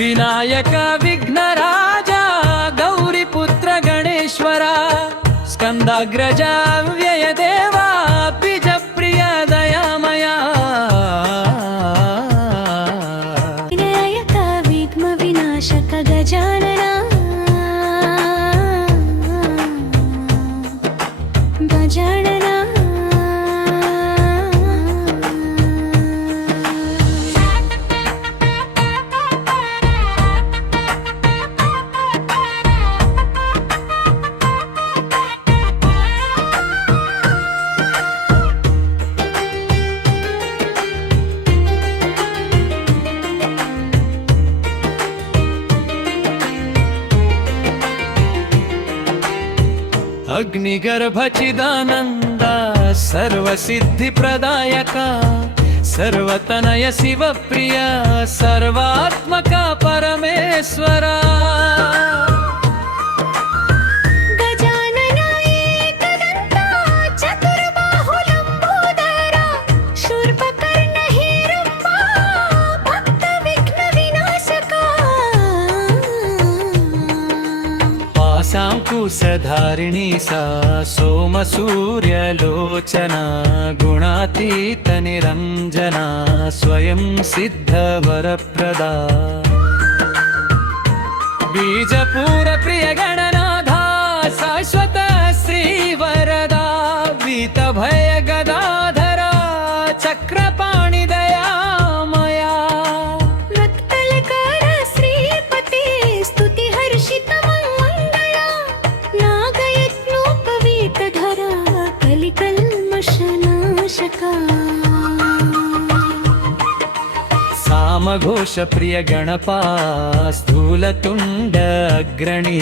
विनायक विघ्नराज गौरीपुत्र गणेश्वर स्कंदाग्रज व्ययदेवा बीजप्रिय दयामया विनायक विघ्न विनाशक गजानना गजानना अग्निगर्भचिदानन्द सर्वसिद्धिप्रदायक सर्वतनय शिवप्रिय सर्वात्मक परमेश्वर गजानन एकदन्ता चतुर्बाहु लम्बोदरा शूर्पकर्ण हेरम्बा भक्त विघ्न विनाशका पाशाङ्कुशधारिणी सा सोमसूर्यलोचना गुणातीत निरञ्जना स्वयं सिद्ध वरप्रदा बीजपुर प्रिय गणनाथा शाश्वत श्रीवरदा वीतभय गदाधरा चक्रपाणि दयामया रक्तलकार श्रीपते स्तुति हर्षित मंगला नागयज्ञोपवीतधरा कलिकल्मषनाशका सामघोष प्रिय गणपा स्थूलतुण्ड अग्रणी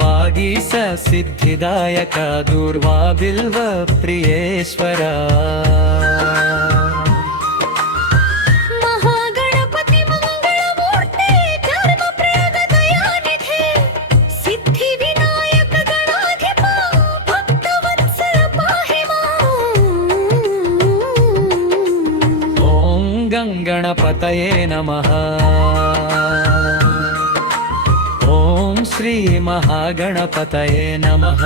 वागीश सिद्धिदायक दूर्वा बिल्व प्रियेश्वरा महागणपति मंगलमूर्ते धर्मप्रिय दयानिधे सिद्धि विनायक गणाधिपा भक्तवत्सल पाहि माम्। ॐ गङ्गणपतये नमः ॐ श्री महागणपतये नमः।